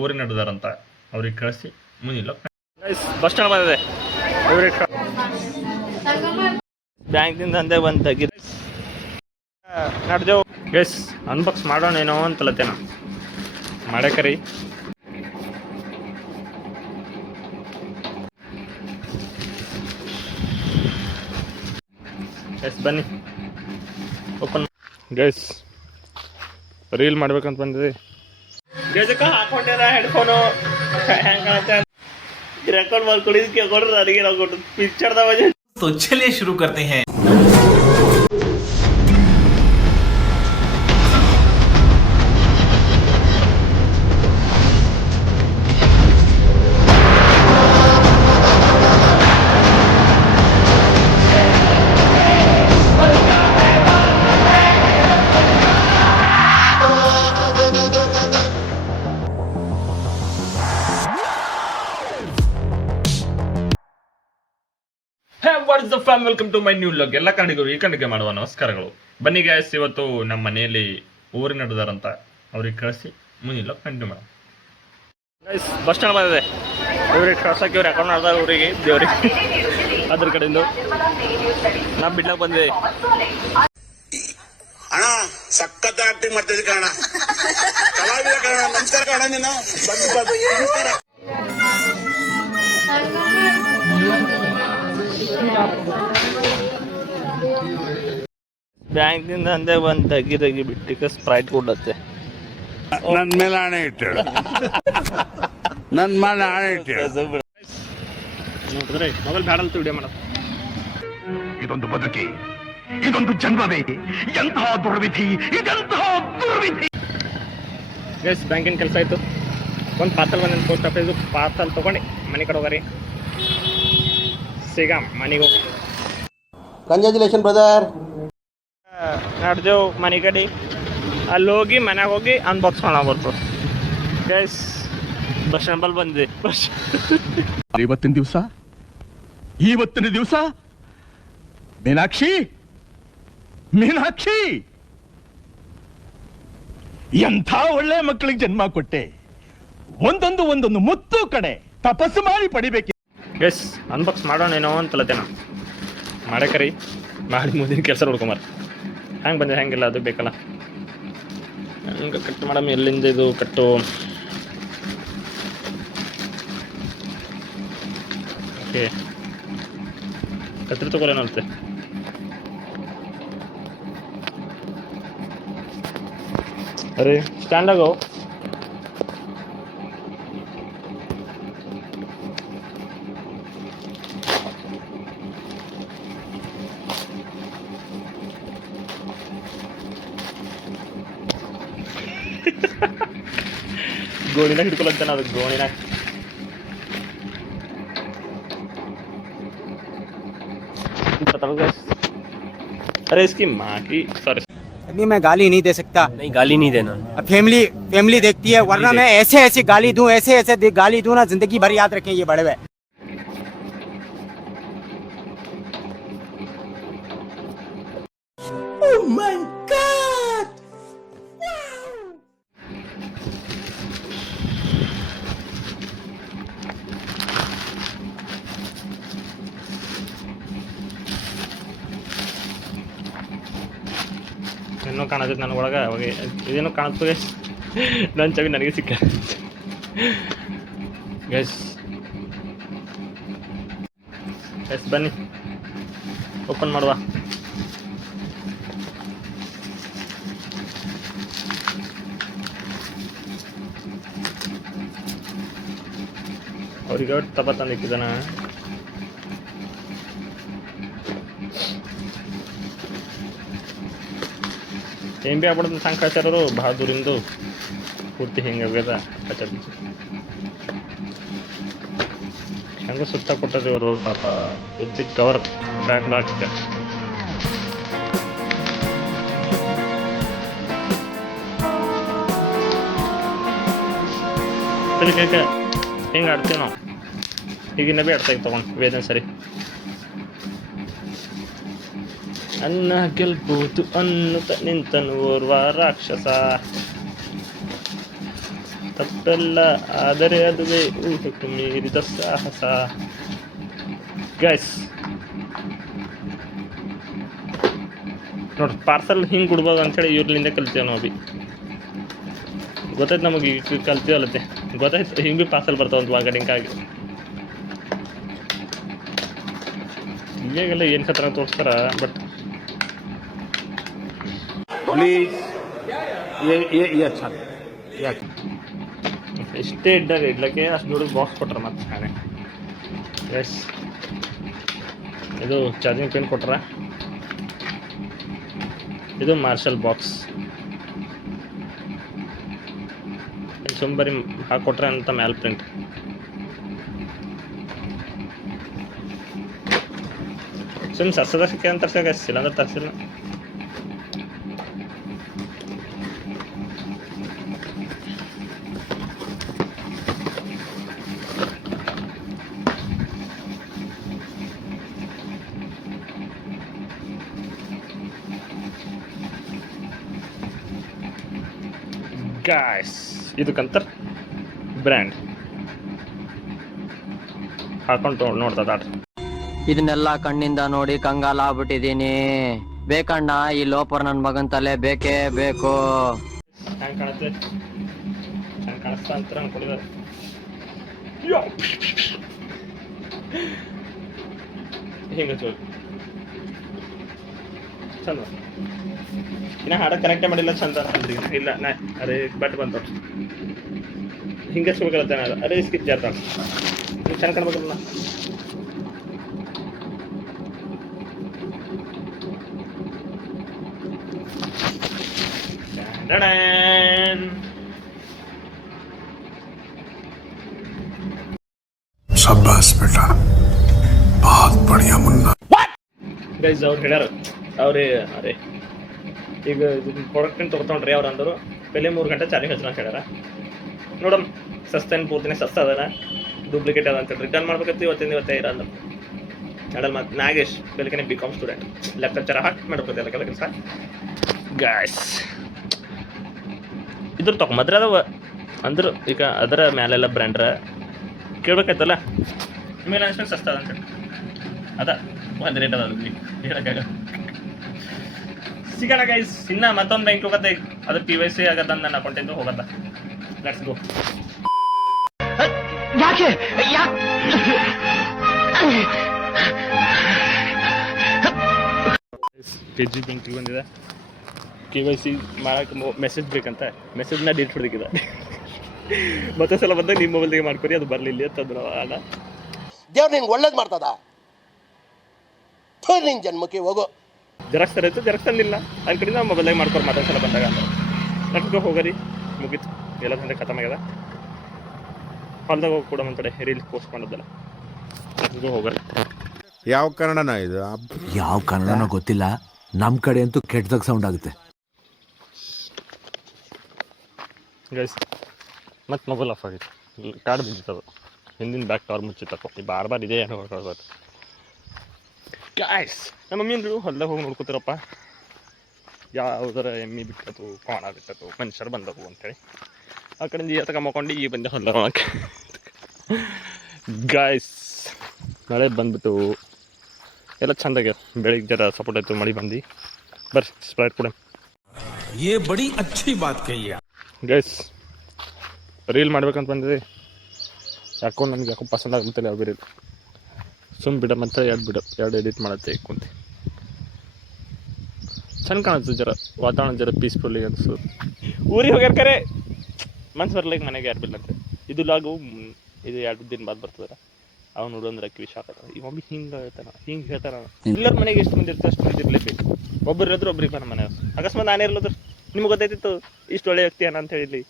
ಊರಿನ ನಡೆದಾರಂತ ಅವ್ರಿಗೆ ಕಳಿಸಿ ಮುಂದಿಲ್ಲ ಬಸ್ ಸ್ಟ್ಯಾಂಡ್ ಬಂದಿದೆ ಬ್ಯಾಂಕ್ನಿಂದ ಅಂದೇ ಬಂದು ತೆಗಿ ನಡೆದೇವು ಗೈಸ್ ಅನ್ಬಾಕ್ಸ್ ಮಾಡೋಣ ಏನೋ ಅಂತಲತ್ತೇನ ಮಾಡಕರಿ ಗೈಸ್ ಬನ್ನಿ ಓಪನ್ ಗೈಸ್ ರೀಲ್ ಮಾಡ್ಬೇಕಂತ ಬಂದಿದೆ ಗೈಸಕ್ಕ ಹಾಕೊಂಡಿರ ಹೆಡ್ಫೋನು ಹೆಂಗೆ ಕಾಣತ್ತೆ ರೆಕಾರ್ಡ್ ಮಾಡ್ಕೊಂಡಿದ್ದಕ್ಕೆ ಕೊಡ್ರಿ ನನಗೆ ನಾವು ಕೊಟ್ಟು ಪಿಕ್ಚರ್ದ ವಜೆ तो चलिए शुरू करते हैं। What's the fam welcome to my new vlog. ಎಲ್ಲ ಕನ್ನಡಿಗರು ಈ ಕಣ್ಣಿಗೆ ಮಾಡುವ ನಮಸ್ಕಾರಗಳು. ಬನ್ನಿ ಗ್ಯಾಸ್, ಇವತ್ತು ನಮ್ಮ ಮನೆಯಲ್ಲಿ ಊರಿನ ನಡೆದಾರಂತ ಅವ್ರಿಗೆ ಕಳಿಸಿ ಮುಂದಿಲ್ಲ ಕಂಟಿನ್ಯೂ ಮಾಡೋಣ. ಬಸ್ ಸ್ಟ್ಯಾಂಡ್ ಬಂದಿದೆ ಇವ್ರಿಗೆ ಕಳ್ಸಕ್ಕೆ ಇವ್ರು ಅಕೌಂಟ್ ಮಾಡ್ತಾರೆ ಊರಿಗೆ ದೇವ್ರಿಗೆ ಅದ್ರ ಕಡೆಯಿಂದ ನಾ ಬಿಡ್ಲಾಕ್ ಬಂದಿದೆ. ಅಣ್ಣ ಸಖತ್ ಆಕ್ಟಿಂಗ್ ಮಾಡ್ತಿದ್ದೆ ಕಣ, ಕಲಾವಿದ ಕಣ. ನಮಸ್ಕಾರ ಕಣ, ನೀನು ನಮಸ್ಕಾರ. ಬ್ಯಾಂಕ್ನಿಂದ ಅಂದೇ ಬಂದು ತೆಗಿ ಬಿಟ್ಟಿಗೆ ಸ್ಪ್ರೈಟ್ ಕೊಡತ್ತೆ. ನನ್ನ ಮೇಲೆ ಹಣೆ ಇಟ್ಟಳು, ನನ್ನ ಮೇಲೆ ಹಣೆ ಇಟ್ಟಳು. ನೋಡಿದ್ರೆ ಮೊಬೈಲ್ ಬ್ಯಾಡಂತ ವಿಡಿಯೋ ಮಾಡೋದು. ಇದೊಂದು ಬದುಕಿ, ಇದೊಂದು ಜನ್ಮವೇ, ಎಂತಹ ದುರ್ವಿಧಿ, ಇದೆಂತಹ ದುರ್ವಿಧಿ. ಗೈಸ್ ಬ್ಯಾಂಕಿನ ಕೆಲಸ ಆಯಿತು. ಒಂದು ಪಾರ್ಸಲ್ ಬಂದ ಪೋಸ್ಟ್ ಆಫೀಸು ಪಾರ್ಸಲ್ ತೊಗೊಂಡು ಮನೆ ಕಡೆ ಹೋಗಾರಿ. ಸಿಗಾಮ್ ಮನೆಗೆ ಹೋಗಿ ಕಂಗ್ರ್ಯಾಚುಲೇಷನ್ ಬ್ರದರ್. ನಡೆದೇವು ಮನೆ ಕಡೆ. ಅಲ್ಲಿ ಹೋಗಿ ಮನೆಗೆ ಹೋಗಿ ಅನ್ಬಾಕ್ಸ್ ಮಾಡೋಕೆ ಬರ್ತು. ಗೈಸ್ ಬಸ್ ಸ್ಟ್ಯಾಂಡ್ ಬಲ್ಲಿ ಬಂದಿದೆ. ಇವತ್ತಿನ ದಿವಸ ಮೀನಾಕ್ಷಿ ಎಂಥ ಒಳ್ಳೆ ಮಕ್ಕಳಿಗೆ ಜನ್ಮ ಕೊಟ್ಟೆ. ಒಂದೊಂದು ಮುತ್ತು ಕಡೆ ತಪಸ್ಸು ಮಾಡಿ ಪಡಿಬೇಕು. ಗೈಸ್ ಅನ್ಬಾಕ್ಸ್ ಮಾಡೋಣ ಏನೋ ಅಂತಲತ್ತೇನ ಮಾಡಕರಿ ಮಾಡಿ ಮುಂದಿನ ಕೆಲಸ ನೋಡ್ಕೊಂಬಾರ. ಹೆಂಗೆ ಬಂದಿದೆ ಹೆಂಗಿಲ್ಲ ಅದು ಬೇಕಲ್ಲ. ಹಂಗೆ ಕಟ್ ಮಾಡಮ್. ಎಲ್ಲಿಂದ ಇದು ಕಟ್ಟು? ಓಕೆ ಕತ್ರಿ ತಗೋರೇನಂತೆ. ಅರೆ ಸ್ಟ್ಯಾಂಡಾಗೋ ಗೋಣಿನ ಹಿಡ್ಕೊಳಂತಾನೆ ಅದಕ್ಕೆ ಗೋಣಿನ. अरे इसकी माँ की सॉरी अभी मैं गाली नहीं दे सकता. नहीं, गाली नहीं देना। फैमिली देखती है, वरना मैं ऐसे गाली दूं, ऐसे गाली दूं ना, जिंदगी भर याद रखें ये बड़े हुए. Oh my God! ಇನ್ನೂ ಕಾಣತೈತೆ ನನಗೆ ಒಳಗೆ. ಅವಾಗ ಇದೇನೋ ಕಾಣುತ್ತದೆ. ನನ್ನ ಚವಿ ನನಗೆ ಸಿಕ್ಕ. ಗೈಸ್ ಬನ್ನಿ ಓಪನ್ ಮಾಡುವ. ಅವ್ರಿಗೆ ಒಟ್ಟು ತಪ್ಪ ತಂದಿಕ್ಕಿದ್ದಾನ. ಏನು ಭೀ ಆಗ್ಬಿಡ್ದು ಸಂಗ್ ಕಳ್ಸ್ಯಾರವರು ಭಾಳ ದೂರಿಂದು. ಪೂರ್ತಿ ಹಿಂಗಾಗ್ಯದ ಕಚ್ಚ ಬಿಚ್ಚ ಹಂಗೆ ಸುತ್ತ ಕೊಟ್ಟರಿ ಅವರು ಪಾಪ. ಉದ್ದಿಗೆ ಕವರ್ ಬ್ಯಾಕ್ ಹಾಕಿದ್ದೆ. ಹಿಂಗೆ ಆಡ್ತೀವಿ ನಾವು. ಈಗಿನ ಭೀ ಆಡ್ತಾ ತೊಗೊಂಡು ವೇದನೆ ಸರಿ. ಅನ್ನ ಗೆಲ್ಬೋದು ಅನ್ನುತ್ತ ನಿಂತನು ಓರ್ವ ರಾಕ್ಷಸ. ತಪ್ಪೆಲ್ಲ ಆದರೆ ಅದುವೇ ಊಹಕ್ಕೆ ಮೀರಿದ ಸಾಹಸ. ಗೈಸ್ ನೋಡ್ರಿ, ಪಾರ್ಸಲ್ ಹಿಂಗೆ ಕೊಡ್ಬೋದು ಅಂಥೇಳಿ ಇವ್ರಲಿಂದ ಕಲ್ತೇವೆ ನಾವು ಬಿ. ಗೊತ್ತಾಯ್ತು ನಮಗೆ, ಈಗ ಕಲ್ತೀವಲ್ಲತ್ತೆ ಗೊತ್ತಾಯ್ತು ಹಿಂಗೆ ಭೀ ಪಾರ್ಸಲ್ ಬರ್ತಾವಂತ ಒಳಗಡೆ ಹಿಂಗಾಗಿ. ಇವಾಗೆಲ್ಲ ಏನು ಖತರ ತೋರಿಸ್ತಾರ, ಬಟ್ प्लीज ये अच्छा ये ಎಷ್ಟೇ ಇಡ್ಲಕ್ಕೆ ಅಷ್ಟು ದೊಡ್ಡ ಬಾಕ್ಸ್ ಕೊಟ್ರ ಮತ್ತೆ ಶಾನೆ. ಎಸ್ ಇದು ಚಾರ್ಜಿಂಗ್ ಪಿನ್ ಕೊಟ್ರ, ಇದು ಮಾರ್ಷಲ್ ಬಾಕ್ಸ್ ಸುಂಬರಿ ಹಾಕೊಟ್ರೆ ಅಂತ ಮ್ಯಾಲ್ ಪ್ರಿಂಟ್. ಸುಮ್ಮನೆ ಸರ್ಸದಕ್ಕೆ ಅಂತ ತರ್ಸಾಗ ಇಲ್ಲ ಅಂದ್ರೆ ತರ್ಸಿಲ್ಲ. ಗಾಯ್ಸ್ ಇದಕ್ಕಂತ ಬ್ರ್ಯಾಂಡ್ ಹಾಕೊಂಡು ನೋಡ್ತದಾಡ್ರಿ. ಇದನ್ನೆಲ್ಲ ಕಣ್ಣಿಂದ ನೋಡಿ ಕಂಗಾಲ ಆಗ್ಬಿಟ್ಟಿದೀನಿ. ಬೇಕಣ್ಣ ಈ ಲೋಪರ್ ನನ್ ಮಗನ್ ತಲೆ ಬೇಕೇ ಬೇಕು. ಹೆಂಗೆ ಕಾಣುತ್ತೆ, ಹೆಂಗೆ ಕಾಣಿಸ್ತಾ ಅಂತ ಹಂಗೆ ಕೊಡಿದಾರೆ. ಹಿಂಗೆ ಚೋರಿ ಚಂದ. ಇನ್ನ ಹಾಡ ಕನೆಕ್ಟೇ ಮಾಡಿಲ್ಲ ಚಂದ ಅಂದ್ರಿ. ಇಲ್ಲ ನಾ ಅದೇ ಬಟ್ ಬಂತು ಹಿಂಗೆ ಹಚ್ಬೇಕಲ್ಲತ್ತೆ ನಾನು. ಅದೇ ಸ್ಕಿಪ್ ಜಾತ ನೀವು ಚೆಂದ ಕಾಣ್ಬೇಕಲ್ಲ. शाबाश बेटा, बहुत बढ़िया मुन्ना. ಗೈಸ್ ಅವ್ರು ಹೇಳ್ಯಾರ, ಅವ್ರೇ ಅರೆ ಈಗ ಪ್ರಾಡಕ್ಟನ್ನು ತೊಗೊತೊಂಡ್ರಿ ಅವ್ರು ಅಂದರು ಬೆಲೆ 3 ಗಂಟೆ ಚಾರ್ಜಿಂಗ್ ಹಚ್ಚ ಅಂತ ಹೇಳ್ಯಾರ. ನೋಡಮ್ ಸಸ್ತೇನು ಪೂರ್ತಿನೇ ಸಸ್ತ ಅದನ, ಡೂಪ್ಲಿಕೇಟ್ ಅದ ಅಂತೇಳಿ ರಿಟರ್ನ್ ಮಾಡ್ಬೇಕಂತ ಇವತ್ತೇ ಇರಲ್ಲ. ಅಡಲ್ ಮತ್ತು ನಾಗೇಶ್ ಬೆಳಗ್ಗೆ BCom ಸ್ಟೂಡೆಂಟ್, ಲೆಕ್ಚರ್ ಹಾಕಿ ಮಾಡ್ಬೇಕು ಎಲ್ಲ ಕೆಲಸ. ಗಾಯ್ಸ್ ಇದ್ರ ತೊಗೊಂಬದ್ರೆ ಅದಾವ ಅಂದ್ರು ಈಗ ಅದರ ಮ್ಯಾಲೆಲ್ಲ ಬ್ರ್ಯಾಂಡ್ರ ಕೇಳ್ಬೇಕಾಯ್ತಲ್ಲ. ಮೇಲೆ ಅನ್ಸ್ಕೊಂಡು ಸಸ್ತ ಅದ ಅಂತೇಳಿ ಅದ ಒಂದು ರೇಟ್ ಅದ ಹೇಳಕ್ಕಾಗ. ಸಿಗೋಣ ಗೈಸ್. ಇನ್ನು ಮತ್ತೊಂದು ಬ್ಯಾಂಕ್ ಹೋಗತ್ತೆ, ಅದು PYC ಆಗತ್ತ ನನ್ನ ಅಕೌಂಟಿಂದ ಹೋಗತ್ತ. Let's go. KG ಬ್ಯಾಂಕಿಗೆ ಬಂದಿದೆ. KYC ಮಾಡಕ್ಕೆ ಮೆಸೇಜ್ ಬೇಕಂತ ಮೆಸೇಜ್ನ ಡಿಲೀಟ್ ಹೊಡೆದಿಕ್ಕಿದೆ. ಮತ್ತೆ ಸಲ ಬಂದಾಗ ನಿಮ್ಮ ಮೊಬೈಲ್ಗೆ ಮಾಡ್ಕೊರಿ, ಅದು ಬರಲಿಲ್ಲ ಅಂತಂದ್ರು ಅಣ್ಣ. ದೇವ್ರು ನಿಂಗೆ ಒಳ್ಳೇದು ಮಾಡ್ತದ, ನಿನ್ನ ಜನ್ಮಕ್ಕೆ ಹೋಗೋ. ಜೆರಾಕ್ಸ್ ತರೈತೆ, ಜೆರಾಕ್ಸ್ ತಂದಿಲ್ಲ ನನ್ನ ಕಡೆಯಿಂದ ಮೊಬೈಲ್ದಾಗ ಮಾಡ್ಕೊರಿ ಮತ್ತೊಂದು ಸಲ ಬಂದಾಗ. ನಟ್ಕೊ ಹೋಗರಿ, ಮುಗೀತು ಎಲ್ಲ ತಂದೆ ಖತಮ್ ಆಗ್ಯದ. ಹೊಲ್ದಾಗ ಹೋಗಿ ಕೂಡ ಒಂದು ಕಡೆ ರೀಲ್ಸ್ ಪೋಸ್ಟ್ ಮಾಡೋದಲ್ಲ. ನಟ್ಕೊ ಹೋಗರಿ. ಯಾವ ಕನ್ನಡನ ಇದು? ಯಾವ ಕನ್ನಡನೋ ಗೊತ್ತಿಲ್ಲ, ನಮ್ಮ ಕಡೆ ಅಂತೂ ಕೆಟ್ಟದಾಗ ಸೌಂಡ್ ಆಗುತ್ತೆ. ಗೈಸ್ ಮತ್ತು ಮೊಬೈಲ್ ಆಫ್ ಆಗಿತ್ತು, ಕಾರ್ಡ್ ಬಿದ್ದಿತ್ತದು, ಹಿಂದಿನ ಬ್ಯಾಕ್ ಕವರ್ ಮುಚ್ಚಿತ್ತಪ್ಪ. ಈ ಬಾರ್ ಇದೆ ಏನೋ ಹೊರಗೋದು. ಗಾಯ್ಸ್ ನಮ್ಮ ಮಮ್ಮಿಯಂದ್ರು ಹೊಲ್ದಾಗ ಹೋಗಿ ನೋಡ್ಕೋತಿರಪ್ಪ, ಯಾವುದರ ಎಮ್ಮಿ ಬಿಟ್ಟತು, ಕೋಣ ಬಿಟ್ಟತು, ಮನುಷ್ಯರು ಬಂದವು ಅಂಥೇಳಿ. ಆ ಕಡೆಯಿಂದ ಈ ತಕ ಮಕ್ಕೊಂಡು ಈ ಬಂದೆ ಹೊಲ್ದಾಗ ಒಳಕ್ಕೆ. ಗಾಯ್ಸ್ ಮಳೆ ಬಂದ್ಬಿಟ್ಟು ಎಲ್ಲ ಚಂದಾಗೆ, ಬೆಳಿಗ್ಗೆ ಜರ ಸಪೋರ್ಟ್ ಆಯಿತು, ಮಳೆ ಬಂದು ಬರ್ರಿ ಸ್ಪ್ರೈಟ್ ಕೂಡ. ये बड़ी अच्छी बात कही है. ಗೈಸ್ ರೀಲ್ ಮಾಡ್ಬೇಕಂತ ಬಂದಿದೆ, ಯಾಕೋ ನನಗೆ ಯಾಕೋ ಪಸಂದ್ ಆಗ್ಬಿಟ್ಟಿಲ್ಲ ಯಾವ ರೀಲ್. ಸುಮ್ಮ ಬಿಡ ಮತ್ತೆ ಎರಡು ಎಡಿಟ್ ಮಾಡತ್ತೆ ಕುಂತು ಚಂದ ಕಾಣುತ್ತೆ. ಜರ ವಾತಾವರಣ ಜರ ಪೀಸ್ಫುಲ್ಲಿ ಅನಿಸು. ಊರಿಗೆ ಹೋಗ್ಯಾರ ಕರೆ ಮನ್ಸು ಬರ್ಲಿಕ್ಕೆ ಮನೆಗೆ ಯಾರು ಬಿಲ್ಲಂತೆ. ಇದು ಲಾಗು ಇದು 2 ದಿನ ಬಾದ್ ಬರ್ತದ. ಅವ್ನು ನೋಡೋಂದ್ರೆ ಕಿವಿ ಶಾಕತ್ತ. ಈ ಮಮ್ಮಿ ಹಿಂಗೆ ಹೇಳ್ತಾನ, ಹಿಂಗೆ ಹೇಳ್ತಾನ. ಎಲ್ಲರ ಮನೆಗೆ ಎಷ್ಟು ಮಂದಿ ಇರ್ತಾರೆ ಅಷ್ಟು ಮಂದಿ ಇರಲೇಬೇಕು. ಒಬ್ಬರು ಇರೋದ್ರು ಒಬ್ರಿಗೆ ಬರ ಮನೆ. ಅಕಸ್ಮಾತ್ ನಾನೇ ಇರ್ಲದ್ರ ನಿಮ್ಗೆ ಗೊತ್ತಾಯ್ತಿತ್ತು ಇಷ್ಟು ಒಳ್ಳೆ ವ್ಯಕ್ತಿ ಅನ್ನ ಅಂತ ಹೇಳಿ.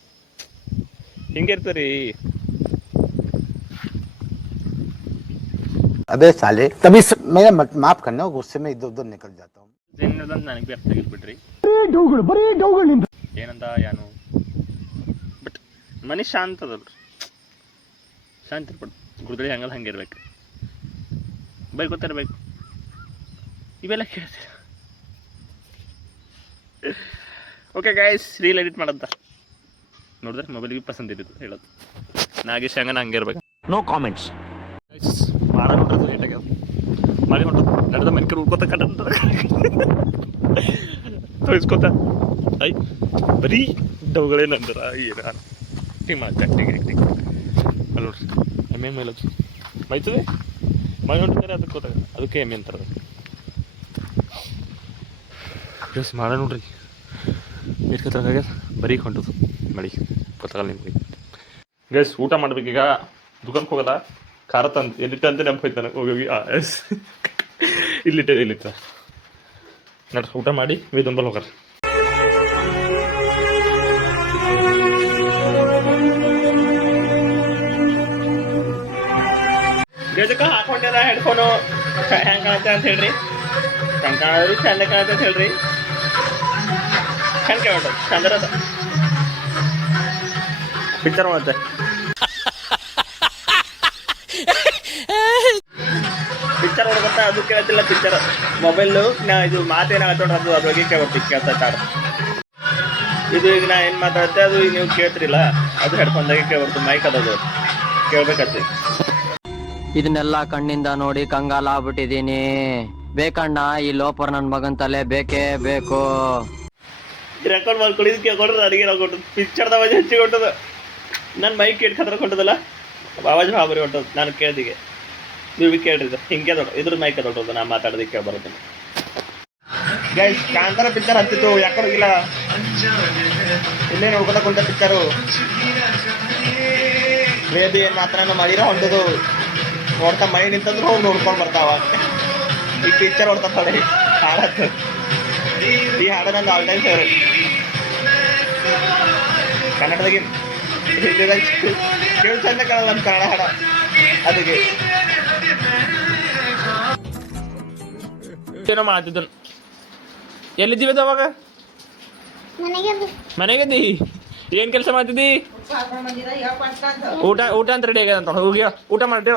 ಹಿಂಗೆ ಇರ್ತಾರೆ. अबे साले तभी मैं माफ करना, गुस्से में इधर उधर निकल जाता हूँ. ಏನಂತ ನನಗೆ ಅರ್ಥ ಆಗಿಲ್ಬಿಟ್ರಿ ಏನಂತ ಯಾನು. ಬಟ್ ಮನೆ ಶಾಂತ ಅದಲ್ರಿ, ಶಾಂತಿ ಇರ್ಬಾರ್ದು. ಗುರುದಳಿ ಹಂಗಲ್ಲ ಹಂಗೆ ಇರ್ಬೇಕು, ಬೈ ಗೊತ್ತಿರ್ಬೇಕು. ಇವೆಲ್ಲ ಕೇಳ್ತೀರ. ಓಕೆ ಗೈಸ್, ರೀಲ್ ಎಡಿಟ್ ಮಾಡಂತ ನೋಡಿದ್ರೆ ಮೊಬೈಲಿಗೆ ಪಸಂದ್ ಇದ್ದು ಹೇಳೋದು ನಾಗೇಶ್ ಹಂಗನ ಹಂಗೆ ಇರ್ಬೇಕು. No comments. ಮಾಡ ನೋಡ್ರಿ ಲೇಟಾಗಿ ಮಾಡಿ ಹೊಂಟು ನಡೆದ ಮನ್ಕರು ಉಳ್ಕೋತ ಕಟ್ಟ ತೋರಿಸ್ಕೋತ ಐ ಬರೀ ಡೌಗಳೇನಂದ್ರ ಏನು ಆಕ್ಟಿಂಗ್ ಮಾಡಿ ಆಕ್ಟಿಂಗ್ ಅಲ್ಲಿ ನೋಡ್ರಿ ಎಮ್ಮೆ ಮೇಲೆ ಬೈತದೆ ಮಳೆ ಹೊಂಟಿದ್ದಾರೆ ಅದಕ್ಕೆ ಗೊತ್ತಾಗ ಅದಕ್ಕೆ ಎಮ್ಮೆ ಅಂತಾರೆ ಪ್ಲಸ್ ಮಾಡ ನೋಡ್ರಿ ಇಟ್ಕೊತಾಗ ಬರೀ ಹೊಂಟದು ಮಳಿ ಗೊತ್ತಾಗಲ್ಲ ನಿಮ್ಗೆ. ಗೈಸ್ ಊಟ ಮಾಡ್ಬೇಕೀಗ ದುಕಾನ್ಗೆ ಹೋಗಲ್ಲ ಖಾರ ತಂದು ಎಲ್ಲಿಟ್ಟ ಅಂತ ನೆನಪು ಹೋಯ್ತು ನನಗೆ ಹೋಗಿ ಎಸ್ ಇಲ್ಲಿಟ್ಟ ನೋಡ್ರಿ ಊಟ ಮಾಡಿ ವೇದಂಬಲ್ ಹೋಗಾರ. ಗಜಕ ಹಾಕೊಂಡ್ಯಾರ ಹೆಡ್ಫೋನು ಹೆಂಗೆ ಕಾಣತ್ತೆ ಅಂತ ಹೇಳ್ರಿ ಹೆಂಗೆ ಕಾಣೋರು ಚಂದ ಕಾಣತ್ತೆ ಅಂತ ಹೇಳ್ರಿ ಹೆಂಗೆ ಕೇಳ್ಬಿಟ್ಟು ಚಂದರದ ಪಿಕ್ಚರ್ ಮತ್ತೆ ಪಿಕ್ಚರ್ ನೋಡ್ಕೊಂತ ಅದು ಕೇಳ್ತಿಲ್ಲ ಪಿಕ್ಚರ್ ಮೊಬೈಲು ಇದು ಮಾತೇನಾಗತ್ತೋಣ ಅದು ಅದ್ರ ಬಗ್ಗೆ ಕೇಳ್ತಾ ಇದು ಈಗ ನಾ ಏನು ಮಾತಾಡುತ್ತೆ ಅದು ಈಗ ನೀವು ಕೇಳ್ತಿರಿಲ್ಲ ಅದು ಹೆಡ್ಫೋನ್ದಾಗೆ ಕೇಳ್ಬಾರ್ದು ಮೈಕ್ ಅದದು ಕೇಳ್ಬೇಕತ್ತಿ. ಇದನ್ನೆಲ್ಲ ಕಣ್ಣಿಂದ ನೋಡಿ ಕಂಗಾಲ ಆಗ್ಬಿಟ್ಟಿದೀನಿ. ಬೇಕಣ್ಣ ಈ ಲೋಪರ್ ನನ್ ಮಗನ್ ತಲೆ ಬೇಕೇ ಬೇಕು. ರೆಕಾರ್ಡ್ ಮಾಡ್ಕೊಂಡಿದ್ದು ಕೇಳ್ಕೊಂಡ್ರೆ ನನಗೆ ನಾವು ಕೊಟ್ಟದ್ದು ಪಿಕ್ಚರ್ದ ಅವಾಜ್ ಹೆಚ್ಚಿಗೆ ಕೊಟ್ಟದು ನನ್ನ ಮೈಕ್ ಕೇಳ್ಕೊಂಡ್ರೆ ಕೊಟ್ಟದಲ್ಲ ಅವಾಜ್ ಬಾಬರಿ ಹೊಂಟದು ನಾನು ಕೇಳ್ದಿಗೆ ನೀವು ಕೇಳ್ರಿದ್ದು ಹಿಂಗೆ ದೊಡ್ಡ ಇದ್ರ ಮೈಕ್ ದೊಡ್ಡದು ನಾ ಮಾತಾಡೋದಕ್ಕೆ ಕೇಳ್ಬರುತ್ತೆ. ಗೈಸ್ ಕಾಂತಾರ ಪಿಕ್ಚರ್ ಹತ್ತಿತ್ತು ಯಾಕೋಗಿಲ್ಲ ಇಲ್ಲೇ ನೋಡ್ಕೊತ ಕುಂತ ಪಿಕ್ಚರು ವೇದಿ ಏನು ಮಾತ್ರ ಮಾಡಿರೋ ಹೊಂಟದು ನೋಡ್ತಾ ಮೈ ನಿಂತಂದ್ರೆ ಹೋಗಿ ನೋಡ್ಕೊಂಡು ಬರ್ತಾವ ಈ ಪಿಕ್ಚರ್ ಹೊಡ್ತಾ ನೋಡಿ ಹಾಡತ್ತು ಈ ಹಾಡ ನಂದು ಆಲ್ ಟೈಮ್ ಫೇವ್ರೇಟ್ ಕನ್ನಡದಾಗಿ ಹಿಂದಿದಾಗ ಕೇಳಿ ಚಂದ ಕಾಣಲ್ಲ ನಮ್ಮ ಕನ್ನಡ ಹಾಡ ಅದಕ್ಕೆ ಏನೋ ಮಾಡ್ತಿದ್ದನು. ಎಲ್ಲಿದ್ದೀವಿ ಅವಾಗ ಮನೆಗಿದ್ದಿ ಏನ್ ಕೆಲಸ ಮಾಡ್ತಿದ್ದಿ? ಊಟ ಅಂತ ರೆಡಿ ಆಗ್ಯದ ಅಂತ ಹೋಗಿ ಊಟ ಮಾಡ್ತೇವ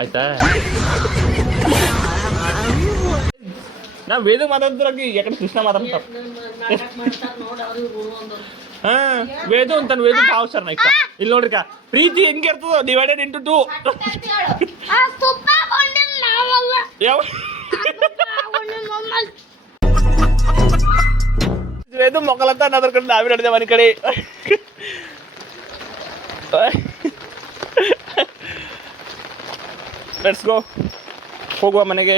ಆಯ್ತಾ. ನಾ ವೇದ ಮಾತಾಡ್ತಿರಾಗಿ ಯಾಕಂದ್ರೆ ಕೃಷ್ಣ ಮಾತಾಡ್ತಾರ ಹಾ ವೇದು ಅಂತ ವೇದು ಭಾವ ಸರ್ ನೈಕ ಇಲ್ಲಿ ನೋಡ್ರಿಕ ಪ್ರೀತಿ ಹೆಂಗೆ ಇರ್ತದ ಡಿವೈಡೆಡ್ ಇಂಟು 2 ಯಾವ ವೇದು ಮೊಕ್ಕಲಂತ ಅನ್ನೋದ್ರ ಕಡೆ ನಾವೇ ನಡೆದೆ ಮನೆ ಕಡೆ. ಲೆಟ್ಸ್ ಗೋ ಹೋಗುವ ಮನೆಗೆ.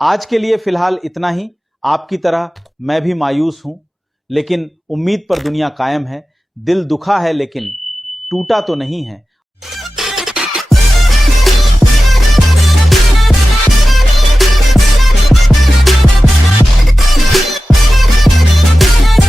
आज के लिए फिलहाल इतना ही. आपकी तरह मैं भी मायूस हूं, लेकिन उम्मीद पर दुनिया कायम है. दिल दुखा है लेकिन टूटा तो नहीं है.